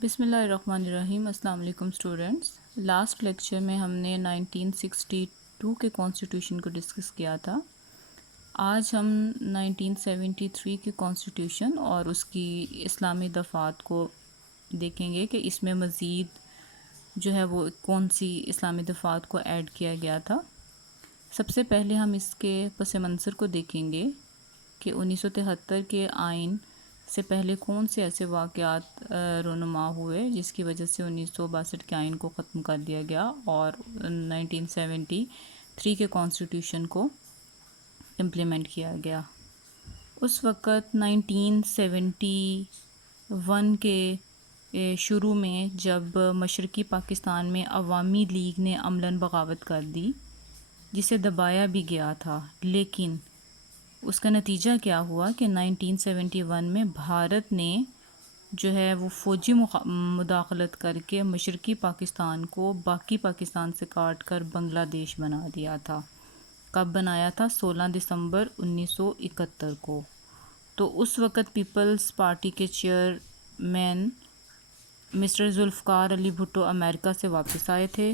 بسم اللہ الرحمن الرحیم۔ السلام علیکم اسٹوڈنٹس۔ لاسٹ لیکچر میں ہم نے 1962 کے کانسٹیٹیوشن کو ڈسکس کیا تھا۔ آج ہم 1973 کے کانسٹیٹیوشن اور اس کی اسلامی دفعات کو دیکھیں گے کہ اس میں مزید جو ہے وہ کون سی اسلامی دفعات کو ایڈ کیا گیا تھا۔ سب سے پہلے ہم اس کے پس منظر کو دیکھیں گے کہ 1973 کے آئین سے پہلے کون سے ایسے واقعات رونما ہوئے جس کی وجہ سے 1962 کے آئین کو ختم کر دیا گیا اور 1973 کے کانسٹیٹیوشن کو امپلیمنٹ کیا گیا۔ اس وقت 1971 کے شروع میں جب مشرقی پاکستان میں عوامی لیگ نے عملاً بغاوت کر دی جسے دبایا بھی گیا تھا، لیکن اس کا نتیجہ کیا ہوا کہ 1971 میں بھارت نے جو ہے وہ فوجی مداخلت کر کے مشرقی پاکستان کو باقی پاکستان سے کاٹ کر بنگلہ دیش بنا دیا تھا۔ کب بنایا تھا؟ 16 دسمبر 1971 کو۔ تو اس وقت پیپلز پارٹی کے چیئرمین مسٹر ذوالفقار علی بھٹو امریکہ سے واپس آئے تھے،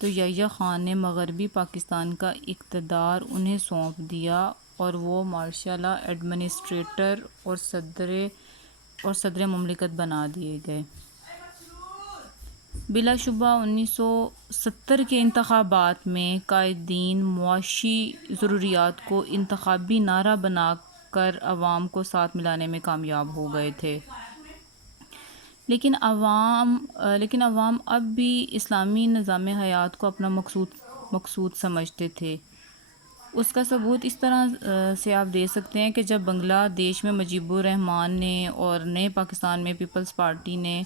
تو یحییٰ خان نے مغربی پاکستان کا اقتدار انہیں سونپ دیا اور وہ مارشل لا ایڈمنسٹریٹر اور صدر مملکت بنا دیے گئے۔ بلا شبہ 1970 کے انتخابات میں قائدین معاشی ضروریات کو انتخابی نعرہ بنا کر عوام کو ساتھ ملانے میں کامیاب ہو گئے تھے، لیکن عوام اب بھی اسلامی نظام حیات کو اپنا مقصود سمجھتے تھے۔ اس کا ثبوت اس طرح سے آپ دے سکتے ہیں کہ جب بنگلہ دیش میں مجیب الرحمان نے اور نئے پاکستان میں پیپلز پارٹی نے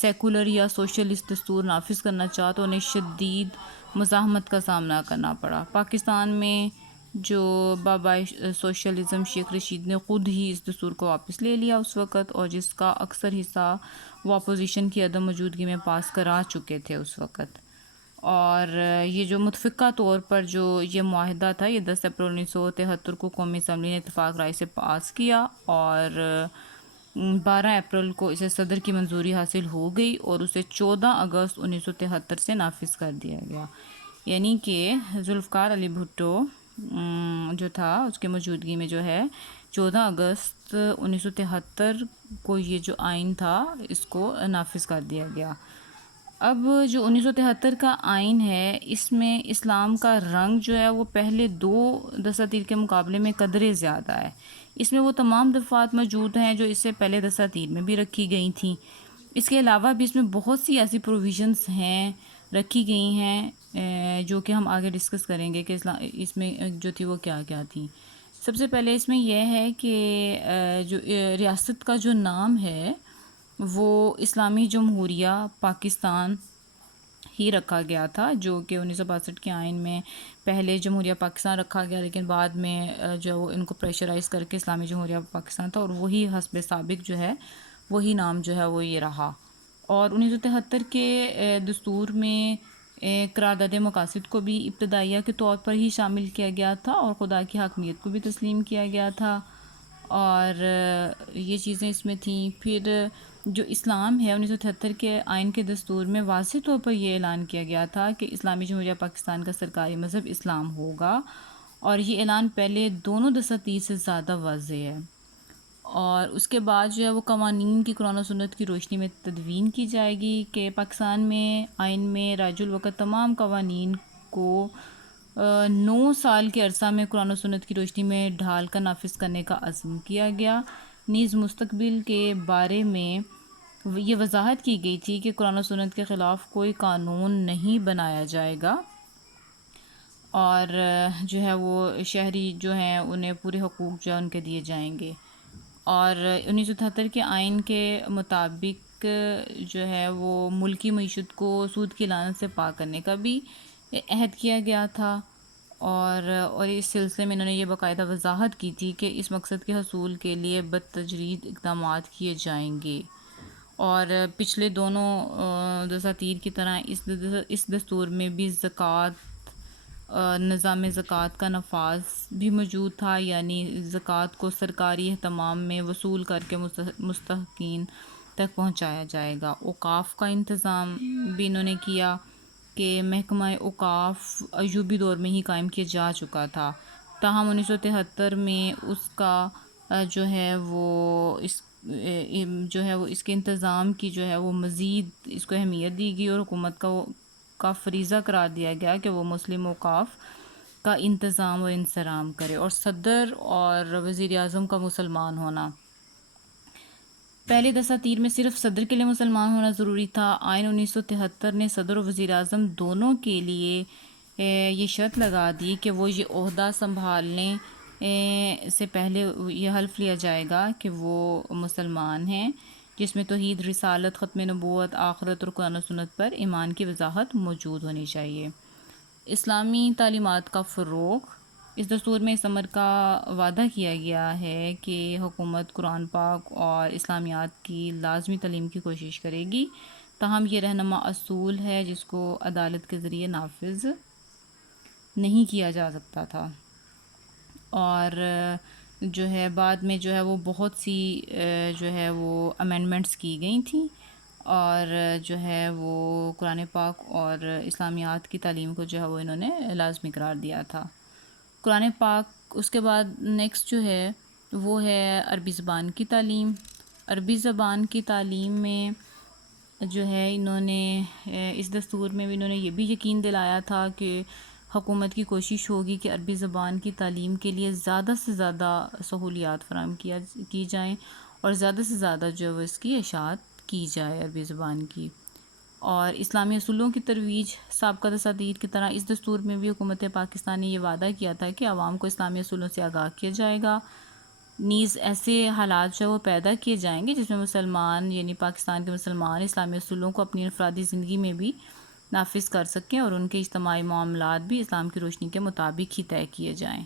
سیکولر یا سوشلسٹ دستور نافذ کرنا چاہا تو انہیں شدید مزاحمت کا سامنا کرنا پڑا۔ پاکستان میں جو بابائے سوشلزم شیخ رشید نے خود ہی اس دستور کو واپس لے لیا اس وقت، اور جس کا اکثر حصہ وہ اپوزیشن کی عدم موجودگی میں پاس کرا چکے تھے اس وقت۔ اور یہ جو متفقہ طور پر جو یہ معاہدہ تھا یہ 10 اپریل 1973 کو قومی اسمبلی نے اتفاق رائے سے پاس کیا اور 12 اپریل کو اسے صدر کی منظوری حاصل ہو گئی اور اسے 14 اگست 1973 سے نافذ کر دیا گیا۔ یعنی کہ ذوالفقار علی بھٹو جو تھا اس کے موجودگی میں جو ہے 14 اگست 1973 کو یہ جو آئین تھا اس کو نافذ کر دیا گیا۔ اب جو 1973 کا آئین ہے اس میں اسلام کا رنگ جو ہے وہ پہلے دو دساتیر کے مقابلے میں قدرے زیادہ ہے۔ اس میں وہ تمام دفعات موجود ہیں جو اس سے پہلے دساتیر میں بھی رکھی گئی تھیں۔ اس کے علاوہ بھی اس میں بہت سی ایسی پروویژنس ہیں رکھی گئی ہیں جو کہ ہم آگے ڈسکس کریں گے کہ اس میں جو تھی وہ کیا کیا تھیں۔ سب سے پہلے اس میں یہ ہے کہ جو ریاست کا جو نام ہے وہ اسلامی جمہوریہ پاکستان ہی رکھا گیا تھا، جو کہ 1962 کے آئین میں پہلے جمہوریہ پاکستان رکھا گیا، لیکن بعد میں جو ان کو پریشرائز کر کے اسلامی جمہوریہ پاکستان تھا اور وہی حسب سابق جو ہے وہی نام جو ہے وہ یہ رہا۔ اور 1973 کے دستور میں قرارداد مقاصد کو بھی ابتدائیہ کے طور پر ہی شامل کیا گیا تھا اور خدا کی حاکمیت کو بھی تسلیم کیا گیا تھا، اور یہ چیزیں اس میں تھیں۔ پھر جو اسلام ہے 1973 کے آئین کے دستور میں واضح طور پر یہ اعلان کیا گیا تھا کہ اسلامی جمہوریہ پاکستان کا سرکاری مذہب اسلام ہوگا، اور یہ اعلان پہلے دونوں دساتیر سے زیادہ واضح ہے۔ اور اس کے بعد جو ہے وہ قوانین کی قرآن و سنت کی روشنی میں تدوین کی جائے گی کہ پاکستان میں آئین میں رائج الوقت تمام قوانین کو 9 سال کے عرصہ میں قرآن و سنت کی روشنی میں ڈھال کر نافذ کرنے کا عزم کیا گیا۔ نیز مستقبل کے بارے میں یہ وضاحت کی گئی تھی کہ قرآن و سنت کے خلاف کوئی قانون نہیں بنایا جائے گا، اور جو ہے وہ شہری جو ہیں انہیں پورے حقوق جو ہے ان کے دیے جائیں گے۔ اور 1973 کے آئین کے مطابق جو ہے وہ ملکی معیشت کو سود کی لعنت سے پاک کرنے کا بھی عہد کیا گیا تھا، اور اس سلسلے میں انہوں نے یہ باقاعدہ وضاحت کی تھی کہ اس مقصد کے حصول کے لیے بتدریج اقدامات کیے جائیں گے۔ اور پچھلے دونوں دساتیر کی طرح اس دستور میں بھی نظام زکوٰۃ کا نفاذ بھی موجود تھا، یعنی زکوٰۃ کو سرکاری اہتمام میں وصول کر کے مستحقین تک پہنچایا جائے گا۔ اوقاف کا انتظام بھی انہوں نے کیا کہ محکمہ اوقاف ایوبی دور میں ہی قائم کیا جا چکا تھا، تاہم 1973 میں اس کا جو ہے وہ اس کے انتظام کی جو ہے وہ مزید اس کو اہمیت دی گئی، اور حکومت کا فریضہ قرار دیا گیا کہ وہ مسلم اوقاف کا انتظام و انصرام کرے، اور صدر اور وزیر اعظم کا مسلمان ہونا۔ پہلے دساتیر میں صرف صدر کے لیے مسلمان ہونا ضروری تھا۔ آئین 1973 نے صدر و وزیر اعظم دونوں کے لیے یہ شرط لگا دی کہ وہ یہ عہدہ سنبھالنے سے پہلے یہ حلف لیا جائے گا کہ وہ مسلمان ہیں، جس میں توحید، رسالت، ختم نبوت، آخرت اور قرآن و سنت پر ایمان کی وضاحت موجود ہونی چاہیے۔ اسلامی تعلیمات کا فروغ۔ اس دستور میں اس امر کا وعدہ کیا گیا ہے کہ حکومت قرآن پاک اور اسلامیات کی لازمی تعلیم کی کوشش کرے گی، تاہم یہ رہنما اصول ہے جس کو عدالت کے ذریعے نافذ نہیں کیا جا سکتا تھا، اور جو ہے بعد میں جو ہے وہ بہت سی جو ہے وہ امینڈمنٹس کی گئی تھیں، اور جو ہے وہ قرآن پاک اور اسلامیات کی تعلیم کو جو ہے وہ انہوں نے لازمی قرار دیا تھا۔ قرآن پاک اس کے بعد نیکسٹ جو ہے وہ ہے عربی زبان کی تعلیم۔ عربی زبان کی تعلیم میں جو ہے انہوں نے اس دستور میں بھی انہوں نے یہ بھی یقین دلایا تھا کہ حکومت کی کوشش ہوگی کہ عربی زبان کی تعلیم کے لیے زیادہ سے زیادہ سہولیات فراہم کی جائیں، اور زیادہ سے زیادہ جو ہے وہ اس کی اشاعت کی جائے عربی زبان کی۔ اور اسلامی اصولوں کی ترویج۔ سابقہ دساتیر کی طرح اس دستور میں بھی حکومت پاکستان نے یہ وعدہ کیا تھا کہ عوام کو اسلامی اصولوں سے آگاہ کیا جائے گا، نیز ایسے حالات جو وہ پیدا کیے جائیں گے جس میں مسلمان یعنی پاکستان کے مسلمان اسلامی اصولوں کو اپنی انفرادی زندگی میں بھی نافذ کر سکیں، اور ان کے اجتماعی معاملات بھی اسلام کی روشنی کے مطابق ہی طے کیے جائیں۔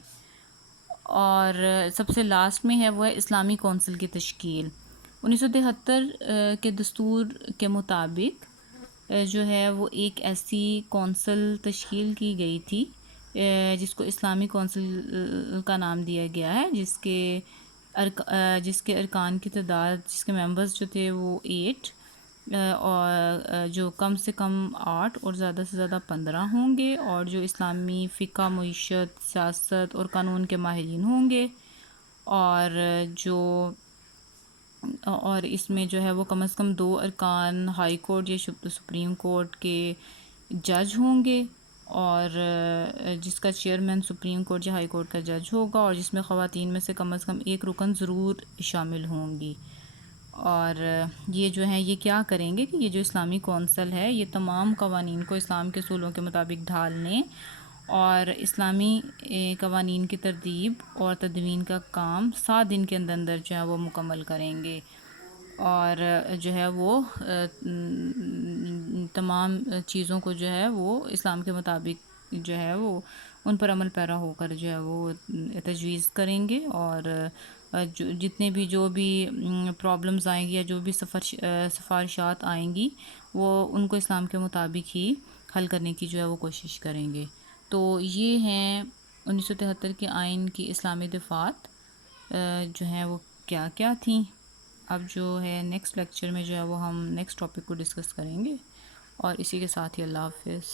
اور سب سے لاسٹ میں ہے وہ ہے اسلامی کونسل کی تشکیل۔ 1973 کے دستور کے مطابق جو ہے وہ ایک ایسی کونسل تشکیل کی گئی تھی جس کو اسلامی کونسل کا نام دیا گیا ہے، جس کے ارکان کی تعداد، جس کے ممبرز جو تھے وہ 8، اور جو کم سے کم 8 اور زیادہ سے زیادہ 15 ہوں گے، اور جو اسلامی فقہ، معیشت، سیاست اور قانون کے ماہرین ہوں گے، اور اس میں جو ہے وہ کم از کم 2 ارکان ہائی کورٹ یا سپریم کورٹ کے جج ہوں گے، اور جس کا چیئرمین سپریم کورٹ یا ہائی کورٹ کا جج ہوگا، اور جس میں خواتین میں سے کم از کم 1 رکن ضرور شامل ہوں گی۔ اور یہ جو ہیں یہ کیا کریں گے کہ یہ جو اسلامی کونسل ہے یہ تمام قوانین کو اسلام کے اصولوں کے مطابق ڈھالنے اور اسلامی قوانین کی ترتیب اور تدوین کا کام 7 دن کے اندر اندر جو ہے وہ مکمل کریں گے، اور جو ہے وہ تمام چیزوں کو جو ہے وہ اسلام کے مطابق جو ہے وہ ان پر عمل پیرا ہو کر جو ہے وہ تجویز کریں گے، اور جتنے بھی جو بھی پرابلمز آئیں گی یا جو بھی سفارشات آئیں گی وہ ان کو اسلام کے مطابق ہی حل کرنے کی جو ہے وہ کوشش کریں گے۔ تو یہ ہیں 1973 کے آئین کی اسلامی دفعات جو ہیں وہ کیا کیا تھیں۔ اب جو ہے نیکسٹ لیکچر میں جو ہے وہ ہم نیکسٹ ٹاپک کو ڈسکس کریں گے، اور اسی کے ساتھ ہی اللہ حافظ۔